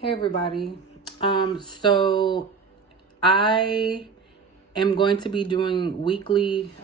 Hey everybody. So I am going to be doing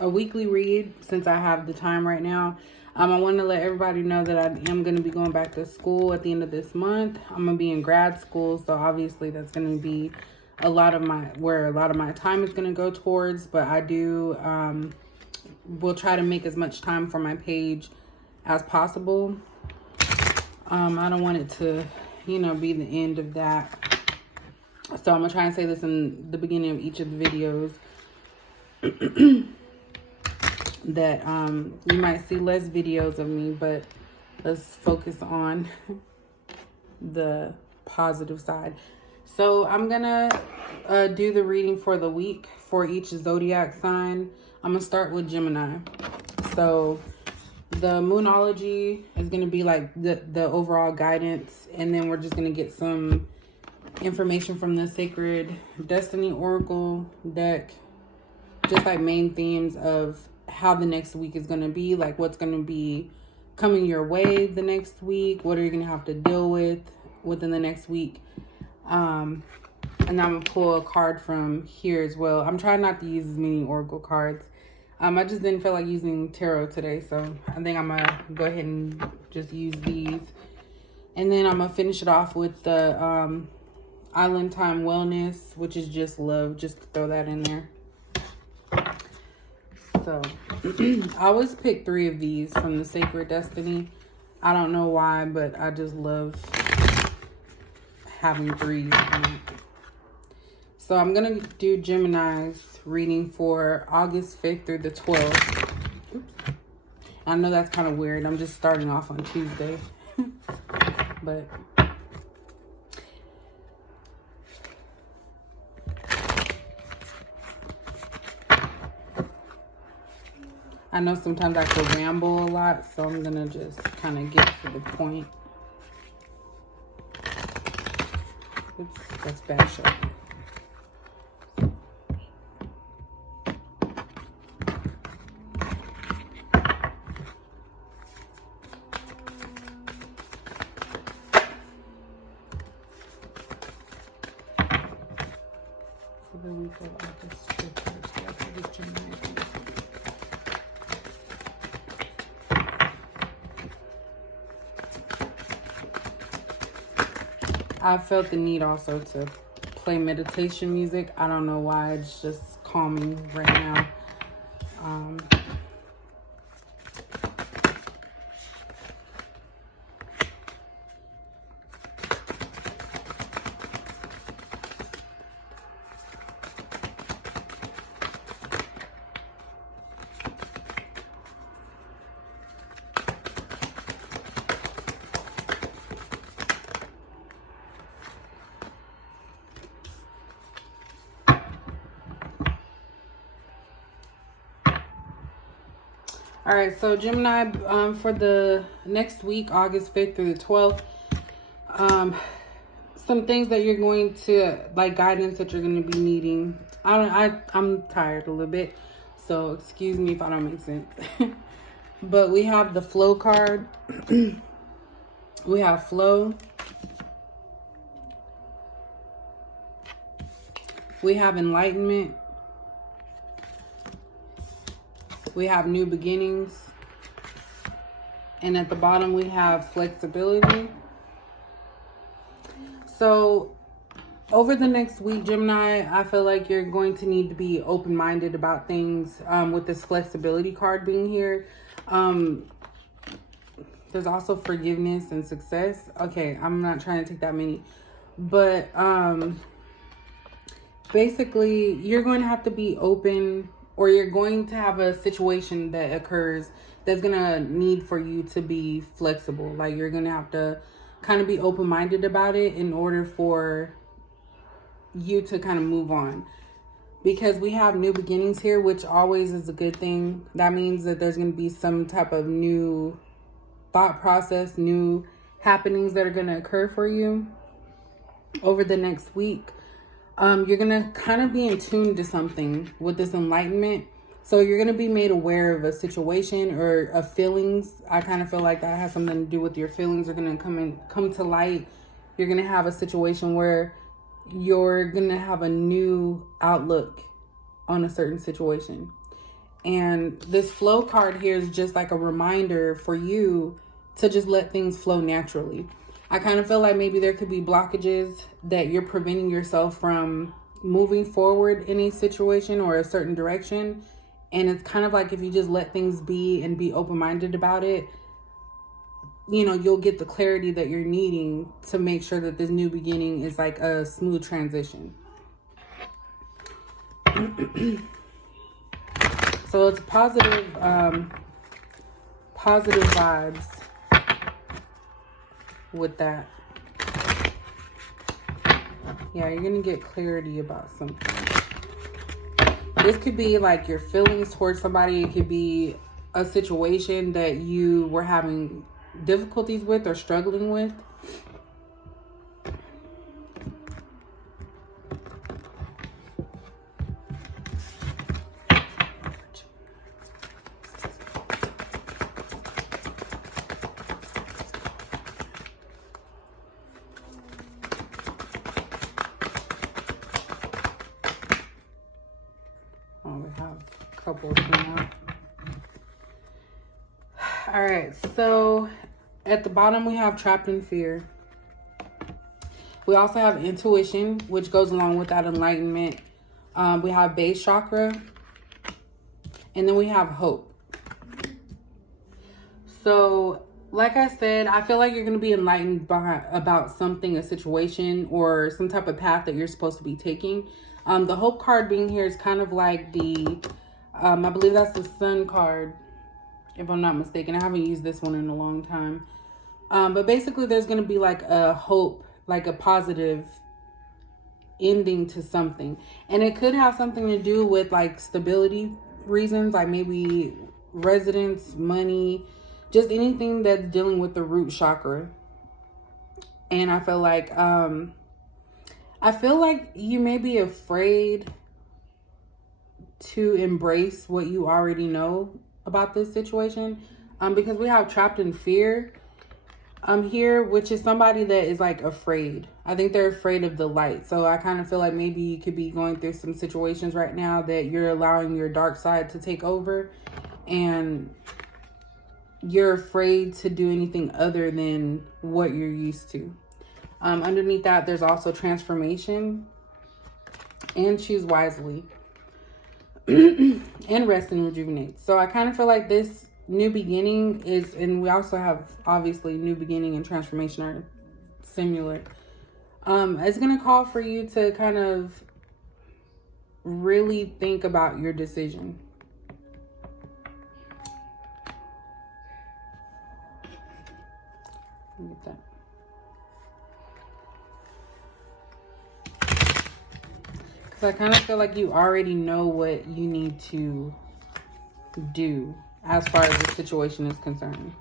a weekly read since I have the time right now. I want to let everybody know that I am going to be going back to school at the end of this month. I'm going to be in grad school, so obviously that's going to be where a lot of my time is going to go towards, but I do will try to make as much time for my page as possible. I don't want it to be the end of that. So I'm gonna try and say this in the beginning of each of the videos that you might see less videos of me, but let's focus on the positive side. So I'm gonna do the reading for the week for each zodiac sign. I'm gonna start with Gemini. So the Moonology is going to be like the overall guidance, and then we're just going to get some information from the Sacred Destiny Oracle deck, just like main themes of how the next week is going to be, like what's going to be coming your way the next week, what are you going to have to deal with within the next week. And I'm going to pull a card from here as well. I'm trying not to use as many Oracle cards. I just didn't feel like using tarot today, so I think I'm going to go ahead and just use these. And then I'm going to finish it off with the Island Time Wellness, which is just love, just to throw that in there. So, I always pick 3 of these from the Sacred Destiny. I don't know why, but I just love having 3. So I'm going to do Gemini's reading for August 5th through the 12th. Oops. I know that's kind of weird. I'm just starting off on Tuesday. But I know sometimes I could ramble a lot, so I'm going to just kind of get to the point. Oops, that's bad shot. The week of August 5th, Gemini. I felt the need also to play meditation music. I don't know why, it's just calming right now. All right, so Gemini, for the next week, August 5th through the 12th, some things that you're going to, like guidance that you're going to be needing. I'm tired a little bit, so excuse me if I don't make sense. But we have the flow card. We have flow. We have enlightenment. We have new beginnings. And at the bottom, we have flexibility. So over the next week, Gemini, I feel like you're going to need to be open-minded about things with this flexibility card being here. There's also forgiveness and success. Okay, I'm not trying to take that many. But basically, you're going to have to be open, or you're going to have a situation that occurs that's going to need for you to be flexible. Like, you're going to have to kind of be open-minded about it in order for you to kind of move on. Because we have new beginnings here, which always is a good thing. That means that there's going to be some type of new thought process, new happenings that are going to occur for you over the next week. You're going to kind of be in tune to something with this enlightenment. So you're going to be made aware of a situation or of feelings. I kind of feel like that has something to do with your feelings are going to come to light you're going to have a situation where you're going to have a new outlook on a certain situation. And this flow card here is just like a reminder for you to just let things flow naturally. I kind of feel like maybe there could be blockages that you're preventing yourself from moving forward in a situation or a certain direction. And it's kind of like if you just let things be and be open-minded about it, you know, you'll get the clarity that you're needing to make sure that this new beginning is like a smooth transition. So it's positive vibes with that. Yeah, you're going to get clarity about something. This could be like your feelings towards somebody. It could be a situation that you were having difficulties with or struggling with. We have a couple coming out. All right, so at the bottom we have trapped in fear. We also have intuition, which goes along with that enlightenment. We have base chakra, and then we have hope. So like I said, I feel like you're going to be enlightened about something, a situation, or some type of path that you're supposed to be taking. The hope card being here is kind of like the, I believe that's the sun card, if I'm not mistaken. I haven't used this one in a long time. But basically there's going to be like a hope, like a positive ending to something. And it could have something to do with like stability reasons, like maybe residence, money, just anything that's dealing with the root chakra. And I feel like you may be afraid to embrace what you already know about this situation. Because we have trapped in fear here, which is somebody that is like afraid. I think they're afraid of the light. So I kind of feel like maybe you could be going through some situations right now that you're allowing your dark side to take over. And you're afraid to do anything other than what you're used to. Underneath that, there's also transformation and choose wisely and rest and rejuvenate. So I kind of feel like this new beginning is, and we also have obviously new beginning and transformation are similar. It's going to call for you to kind of really think about your decision. Get that. So I kind of feel like you already know what you need to do as far as the situation is concerned.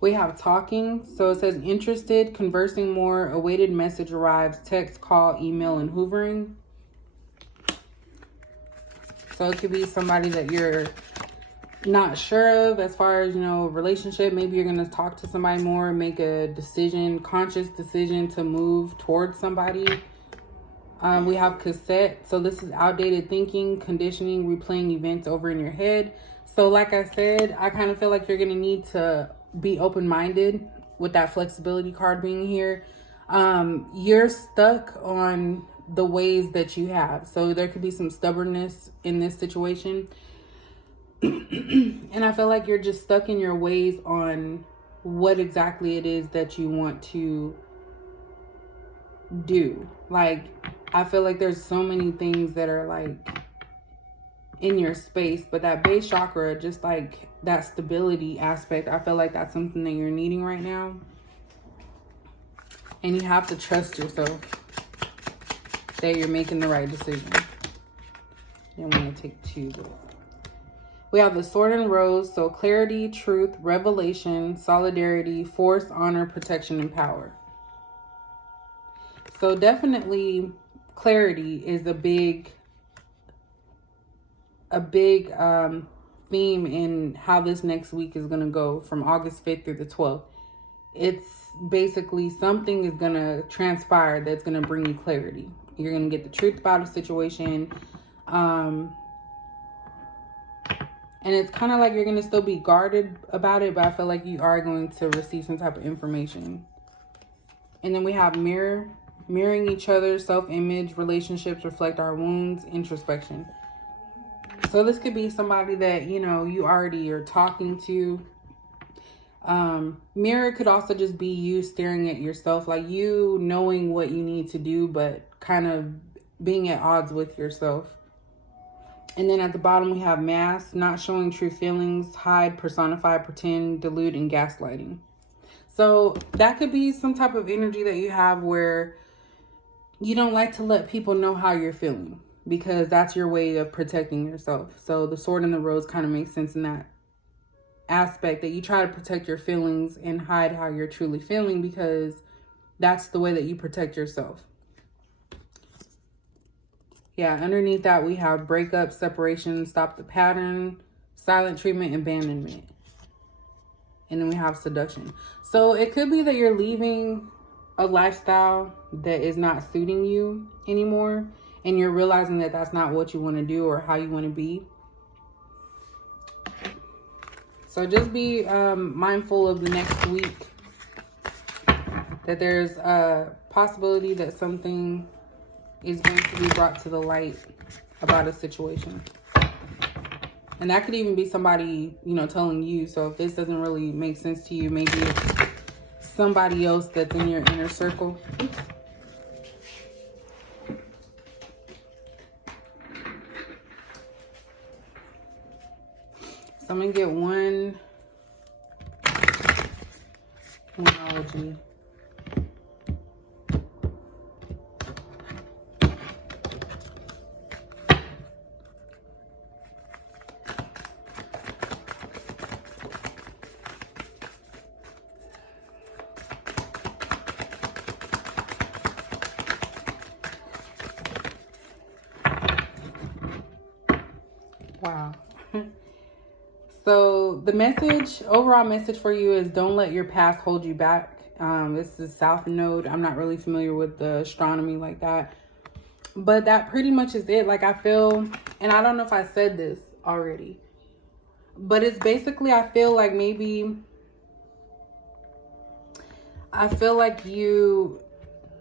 We have talking. So it says interested, conversing more, awaited message arrives, text, call, email, and hoovering. So it could be somebody that you're not sure of as far as, you know, relationship. Maybe you're going to talk to somebody more, make a decision, conscious decision to move towards somebody. We have cassette. So this is outdated thinking, conditioning, replaying events over in your head. So like I said, I kind of feel like you're going to need to be open-minded with that flexibility card being here. You're stuck on the ways that you have. So there could be some stubbornness in this situation. And I feel like you're just stuck in your ways on what exactly it is that you want to do. Like, I feel like there's so many things that are like in your space, but that base chakra, just like that stability aspect, I feel like that's something that you're needing right now. And you have to trust yourself that you're making the right decision. You don't want to take two, but We have the Sword and Rose, so clarity, truth, revelation, solidarity, force, honor, protection, and power. So definitely clarity is a big theme in how this next week is going to go from August 5th through the 12th. It's basically something is going to transpire that's going to bring you clarity. You're going to get the truth about a situation. And it's kind of like you're going to still be guarded about it, but I feel like you are going to receive some type of information. And then we have mirroring each other, self-image, relationships reflect our wounds, introspection. So this could be somebody that, you know, you already are talking to. Mirror could also just be you staring at yourself, like you knowing what you need to do, but kind of being at odds with yourself. And then at the bottom, we have mask, not showing true feelings, hide, personify, pretend, delude, and gaslighting. So that could be some type of energy that you have where you don't like to let people know how you're feeling, because that's your way of protecting yourself. So the Sword and the Rose kind of makes sense in that aspect, that you try to protect your feelings and hide how you're truly feeling, because that's the way that you protect yourself. Yeah, underneath that we have breakup, separation, stop the pattern, silent treatment, abandonment. And then we have seduction. So it could be that you're leaving a lifestyle that is not suiting you anymore, and you're realizing that that's not what you want to do or how you want to be. So just be mindful of the next week, that there's a possibility that something is going to be brought to the light about a situation. And that could even be somebody, you know, telling you. So if this doesn't really make sense to you, maybe it's somebody else that's in your inner circle. So I'm going to get one analogy. Wow. So the overall message for you is don't let your past hold you back. This is South Node. I'm not really familiar with the astronomy like that, but that pretty much is it. Like I feel, and I don't know if I said this already, but it's basically, I feel like you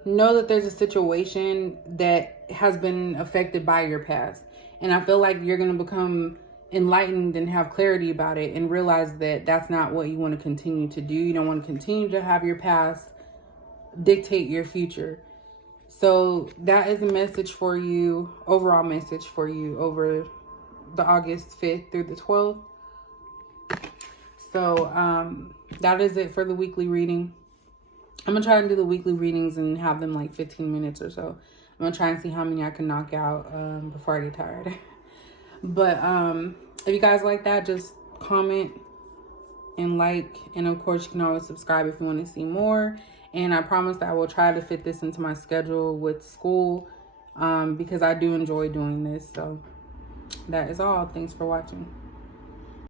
know that there's a situation that has been affected by your past. And I feel like you're going to become enlightened and have clarity about it and realize that that's not what you want to continue to do. You don't want to continue to have your past dictate your future. So that is a message for you, overall message for you over the August 5th through the 12th. So that is it for the weekly reading. I'm going to try and do the weekly readings and have them like 15 minutes or so. I'm going to try and see how many I can knock out before I get tired. But if you guys like that, just comment and like. And of course, you can always subscribe if you want to see more. And I promise that I will try to fit this into my schedule with school because I do enjoy doing this. So that is all. Thanks for watching.